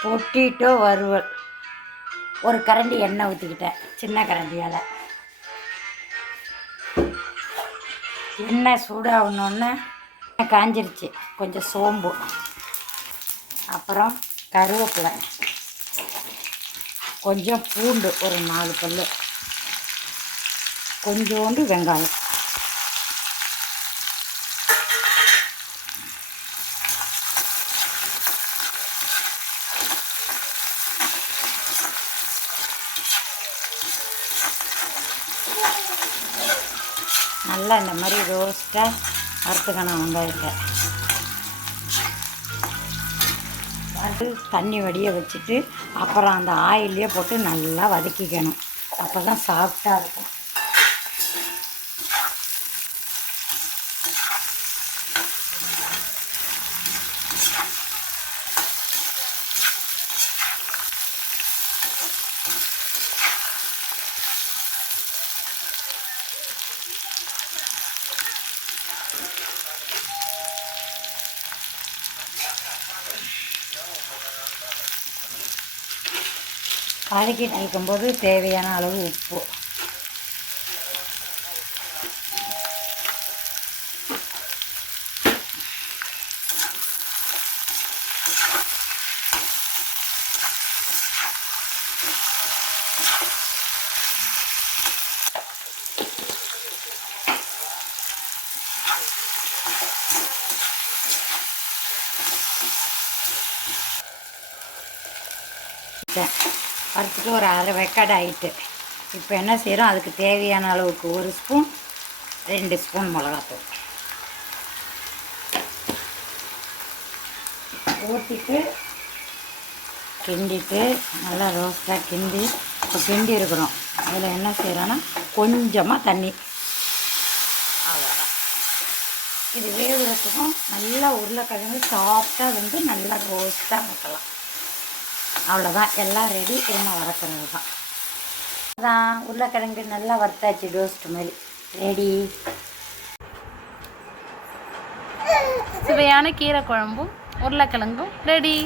பொட்டிட்டோ வறுவல். ஒரு கரண்டி எண்ணெய் ஊற்றிக்கிட்டேன், சின்ன கரண்டியால். எண்ணெய் சூடாகணுன்னு காஞ்சிருச்சு. கொஞ்சம் சோம்பு, அப்புறம் கருவேப்பிலை, கொஞ்சம் பூண்டு ஒரு 4 பல், கொஞ்சோண்டு வெங்காயம். நல்லா இந்த மாதிரி ரோஸ்ட்டாக வறுத்துக்கணும் வெங்காயத்தை. வறுத்து தண்ணி வடிய வச்சுட்டு அப்புறம் அந்த ஆயிலே போட்டு நல்லா வதக்கிக்கணும். அப்போ தான் சாஃப்டாக இருக்கும். வதக்கிட்டு இருக்கும்போது தேவையான அளவு உப்பு, வறுத்துட்டு ஒரு அரை வெக்காடு ஆகிட்டு. இப்போ என்ன செய்கிறோம், அதுக்கு தேவையான அளவுக்கு 1 ஸ்பூன் 2 ஸ்பூன் மிளகாத்தூள் ஊற்றிட்டு கிண்டிட்டு நல்லா ரோஸ்ட்டாக கிண்டி இப்போ கிண்டி இருக்கிறோம். அதில் என்ன செய்கிறோன்னா கொஞ்சமாக தண்ணி, அவ்வளோதான். இது வேகுறதுக்கும் நல்லா உருளைக்கிழங்கு சாஃப்டாக வந்து நல்லா ரோஸ்ட்டாக வைக்கலாம். அவ்வளோதான், எல்லாம் ரெடி. திரும்ப வறுக்கிறது தான். அதான் உருளைக்கிழங்கு நல்லா வறுத்தாச்சு, ரோஸ்ட் மாதிரி ரெடி. சுவையான கீரை குழம்பும் உருளைக்கிழங்கும் ரெடி.